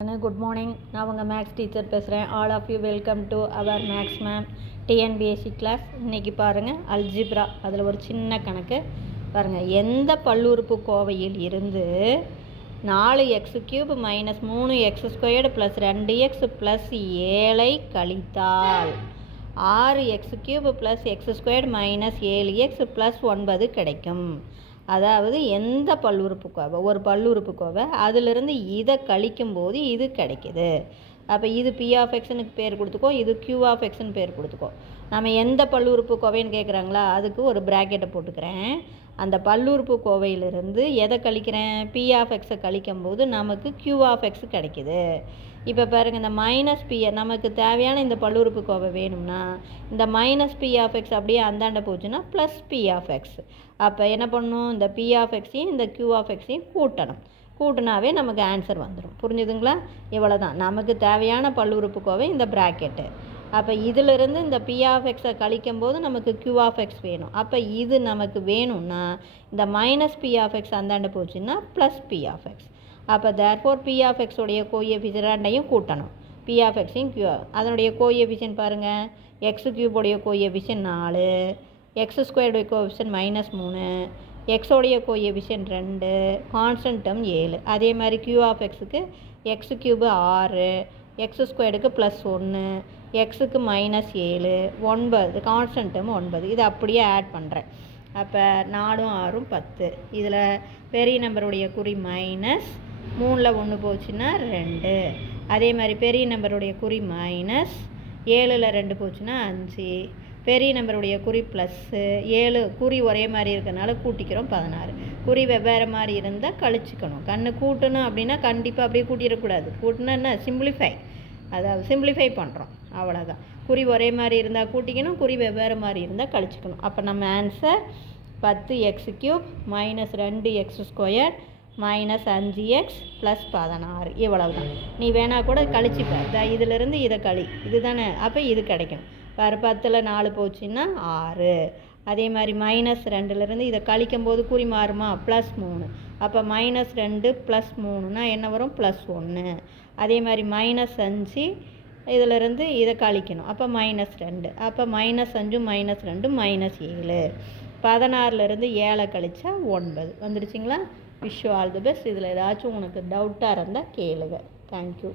Good morning. நான் உங்கள் maths teacher பேசுகிறேன். All of you welcome to our maths ma'am TNPSC class. இன்றைக்கி பாருங்கள் அல்ஜிப்ரா, அதில் ஒரு சின்ன கணக்கு பாருங்கள். எந்த பல்லுறுப்பு கோவையில் இருந்து 4x³ minus 3x² plus 2x plus 7 கழித்தால் 6x³ plus x² minus 7x plus 9 கிடைக்கும். அதாவது எந்த பல்லுறுப்புக்கோவை, ஒரு பல்லுறுப்புக்கோவை அதிலிருந்து இதை கழிக்கும்போது இது கிடைக்கிது. அப்போ இது பி ஆஃப் எக்ஸ்னு பேர் கொடுத்துக்கோ, இது கியூ ஆஃப் எக்ஸ்னு பேர் கொடுத்துக்கோ. நம்ம எந்த பல்லுறுப்புக்கோவைன்னு கேட்குறாங்களா, அதுக்கு ஒரு ப்ராக்கெட்டை போட்டுக்கிறேன். அந்த பல்லுறுப்புக்கோவையிலிருந்து எதை கழிக்கிறேன், பி ஆஃப் எக்ஸை கழிக்கும்போது நமக்கு கியூ ஆஃப் எக்ஸ் கிடைக்கிது. இப்போ பாருங்கள், இந்த மைனஸ் பி, நமக்கு தேவையான இந்த பல்லுறுப்புக்கோவை வேணும்னா இந்த மைனஸ் பி ஆஃப் எக்ஸ் அப்படியே அந்தாண்ட போச்சுன்னா ப்ளஸ் பி ஆஃப் எக்ஸ். அப்போ என்ன பண்ணணும், இந்த பி ஆஃப் எக்ஸையும் இந்த கியூ ஆஃப் எக்ஸையும் கூட்டணும். கூட்டினாவே நமக்கு ஆன்சர் வந்துடும். புரிஞ்சுதுங்களா? இவ்வளோ தான் நமக்கு தேவையான பல்லுறுப்புக்கோவை, இந்த ப்ராக்கெட்டு. அப்போ இதிலிருந்து இந்த பி ஆஃப் எக்ஸை கழிக்கும் போது நமக்கு கியூ ஆஃப் எக்ஸ் வேணும். அப்போ இது நமக்கு வேணும்னா இந்த மைனஸ் பி ஆஃப் எக்ஸ் அந்தாண்ட போச்சுன்னா ப்ளஸ் பி ஆஃப் எக்ஸ். அப்போ தேர்ஃபோர் பி ஆஃப் எக்ஸோடைய கோஎஃபிஷியன்ட் ரெண்டையும் கூட்டணும். பி ஆஃப் எக்ஸையும் கியூ, அதனுடைய கோஎஃபிஷியன்ட் பாருங்கள். எக்ஸ் கியூபோடைய கோஎஃபிஷியன்ட் 4, x² கோஎஃபிஷியன்ட் -3, எக்ஸோடைய கோஎஃபிஷியன்ட் 2, கான்ஸ்டன்ட் டேர்ம் 7. அதே மாதிரி கியூ ஆஃப் எக்ஸுக்கு x³ 6, x² +1, எக்ஸுக்கு -7, 9, கான்ஸ்டன்ட் டேர்ம் 9. இது அப்படியே ஆட் பண்ணுறேன். அப்போ 4 6 10. இதில் பெரிய நம்பருடைய குறி மைனஸ், 3ல் 1 போச்சுன்னா 2. அதே மாதிரி பெரிய நம்பருடைய குறி மைனஸ், 7ல் 2 போச்சுன்னா 5. பெரிய நம்பருடைய குறி ப்ளஸ்ஸு, 7 குறி ஒரே மாதிரி இருக்கிறனால கூட்டிக்கிறோம் 16. குறி வெவ்வேறு மாதிரி இருந்தால் கழிச்சிக்கணும். கண்ணு கூட்டணும் அப்படின்னா கண்டிப்பாக அப்படியே கூட்டிடக்கூடாது. கூட்டினா என்ன, சிம்பிளிஃபை, அதாவது சிம்பிளிஃபை பண்ணுறோம், அவ்வளோதான். குறி ஒரே மாதிரி இருந்தால் கூட்டிக்கணும், குறி வெவ்வேறு மாதிரி இருந்தால் கழிச்சிக்கணும். அப்போ நம்ம answer 10x³ minus 2x² minus 5x plus 16. இவ்வளவு தான். நீ வேணால் கூட கழிச்சிப்ப, இதிலிருந்து இதை கழி, இது தானே. அப்போ இது கிடைக்கும். வேறு 10ல் 4 போச்சுன்னா 6. அதே மாதிரி -2லேருந்து இதை கழிக்கும் போது குறி மாறுமா, +3. அப்போ -2 ப்ளஸ் 3னா என்ன வரும், +1. அதே மாதிரி -5 இதிலிருந்து இதை கழிக்கணும். அப்போ -2. அப்போ -5 -2 -7. 16லேருந்து 7 கழிச்சா 9 வந்துடுச்சிங்களா? Wish you all the best. இதில் ஏதாச்சும் உனக்கு டவுட்டாக இருந்தால் கேளுங்க. தேங்க்யூ.